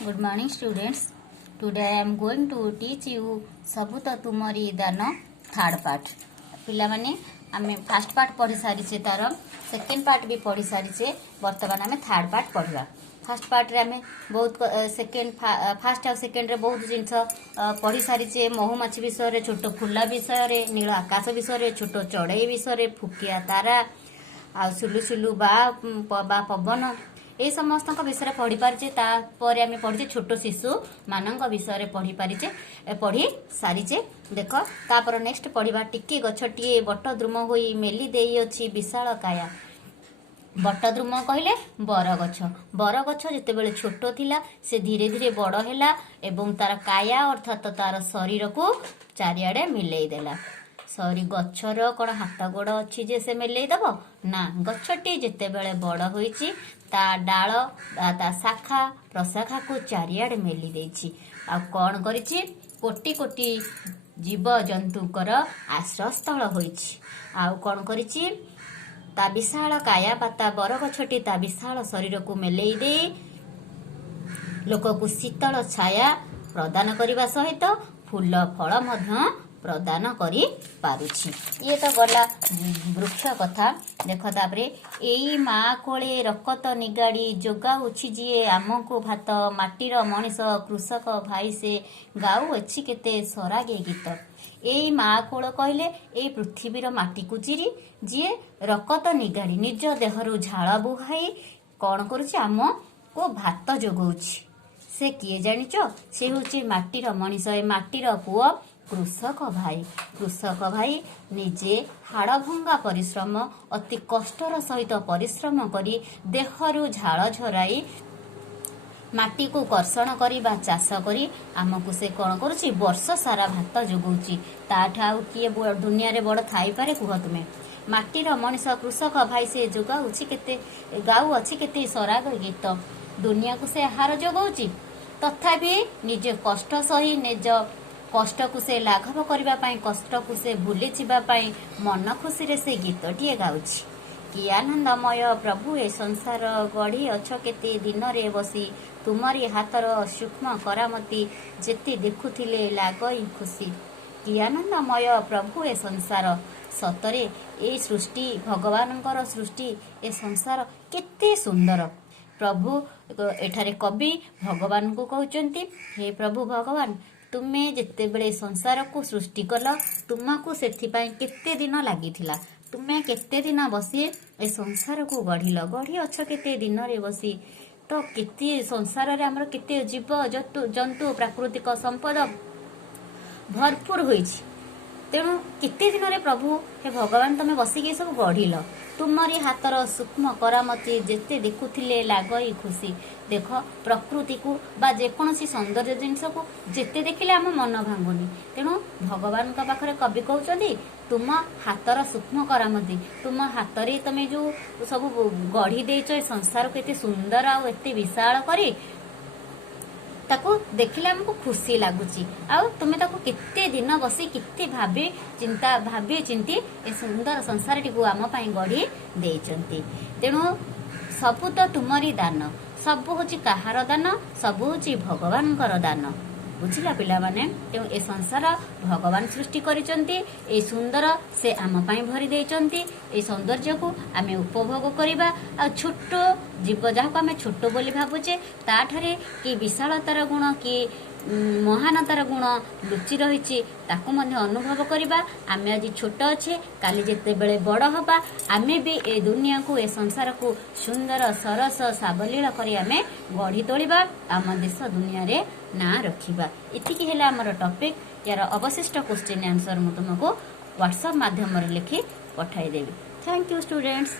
Good morning, students. Today I am going to teach you सबूत तुमरी दान third part. पिला माने आमे फर्स्ट पार्ट पढ़ी सारी तार सेकेंड पार्ट भी पढ़ी सारी. बर्तमान आमे थर्ड पार्ट पढ़ा. फर्स्ट पार्ट रे आमे बहुत सेकेंड फर्स्ट आ सेकेंड रे बहुत जिनस पढ़ी सारी. महुमाछी विषय रे, छोट फुला विषय रे, नील आकाश विषय रे, छोट चढ़ई विषय रे, फुकिया तारा आ सुलु सुलु बा पवन ए समस्त विषय पढ़ी पारिचे. तापर आम पढ़ी छोट शिशु मान विषय पढ़ी पारिचे पढ़ी सारीचे. देख तापर नेक्स्ट पढ़ा टिके गछटीए बटद्रुम होई मेली देई अछि विशाल काया. बटद्रुम कहले बरगछ. बरगछ जितेबेले छोट थिला से धीरे धीरे बड़ हैला एवं तार काया अर्थात तार शरीर को चारिआडे मिलेई देला. सॉरी गछर कौन हाथ गोड़ अच्छी जे से मेले दब ना. गछटी जितेबेले बड़ होईची ता डाल ता शाखा प्रशाखा को चारिआडे मेली देछि. आ कौन करिछि कोटि कोटि जीव जंतुकर आश्रयस्थल होईछि. आ कौन करिछि ता विशाल काया पाता बरगछटी ता विशाल शरीर को मेलेई दे लोक को शीतल छाया प्रदान करने सहित फूल फल मध्य प्रदान करी पारुछि. ये तो गला वृक्ष कथा. देख तापरे एई माँ कोले रकत निगाड़ी जोगाउछि जिए आमको भात माटीर मनीष कृषक भाई से गाऊ अछि केते सरागे गीत. एई माँ कोल कहले एई पृथ्वीर माटी को चिरी जिए रकत निगाड़ी निज देहरु झाଳ बुहाई कौन करुछि आम को भात जोगाउछि. से किए जानिच से होछि माटीर मनीष. ए माटीर पुओ कृषक भाई. कृषक भाई निजे हाड़ भंगा परिश्रम अति कष्टर सहित परिश्रम करी देहरु झाଳ झराई माटी को कर्षण करी बा चाष करी आमको से कौन करुछि वर्ष सारा भात जोगाउछि. ताठा किए दुनिया रे बड़ थाई पारे कुह तुमे. माटीर मनीष कृषक भाई से जोगाउछि केते गाऊ अछि केते सराग गीत. दुनिया को से आहार जोगाउछि तथापि निजे कष्ट सही निज कष्ट को से लाघव करबा पाई कष्ट को से भूली जिबा पाई मन खुशी रे से गीतटिए गाउछि. कि आनंदमय प्रभु ए संसार गढ़ी अछ केते दिन रे बसी तुमरी हाथर सूक्ष्म करामती जेते देखुथिले लागई खुशी. कि आनंदमय प्रभु ए संसार सतरे ए सृष्टि भगवानଙ୍କର सृष्टि ए संसार केते सुंदर. प्रभु एठारे कवि भगवान को कहउचंती हे प्रभु भगवान तुमे जेते बेले संसार को सृष्टि कल तुमको सेथिपाई केते दिन लागिथिला. तुमे केते दिन बसी ए संसार को गढ़िल गढ़ी अछ केते दिन रे बसी. तो केते संसार रे हमर केते जीव जंतु प्राकृतिक संपद भरपूर होईछि. तेणु केते दिन रे प्रभु हे भगवान तमे बसिके सब गढ़िल. तुमरी हाथर सूक्ष्म करामती जेते देखुथिले लागई खुशी. देख प्रकृति को बा जेकोसी सौंदर्य जिनस को जेते देखिले आम मन भांगुनी. तेणु भगवान का पाखरे कवि कहउचंदी तुम हाथर सूक्ष्म करामती तुम हाथरे तमे जो सब गढ़ी देइछ संसार को एते सुंदर आ एते विशाल करी ताको देखिले हमको खुशी लगुची. आ तुमे ताको केते दिन बसी केते भाबे चिंती ए सुंदर संसार टी को आम पाई गढ़ी देइचंती. तेणु सबु तो तुमरी दान. सबु होची काहार दान सबु होची भगवानकर दान. बुझिला पिला माने. तेणु ए संसार भगवान सृष्टि करिचंती. ए सुंदर से आम पाई भरी देइचंती. ए सौंदर्य को आमे उपभोग करिबा. आ छोट जीव जहाँ को आमे छोट बोली भाबुचे ताठारे कि विशालतार गुण कि महानतार गुण लुचि रही ताकू मध्य अनुभव करवा. आमे आज छोट अच्छे काली जेते बेले बड़ हबा आमे भी ए दुनिया को ए संसार को सुंदर सरस सावलील करी आमे गढ़ी तोलिबा. आम देश दुनिया रे ना रखिबा. इतिकी हेला हमर टॉपिक. यार अवशिष्ट क्वेश्चन आंसर मु तुमको व्हाट्सएप माध्यम रे लिखि पठाई देबी. Thank you students.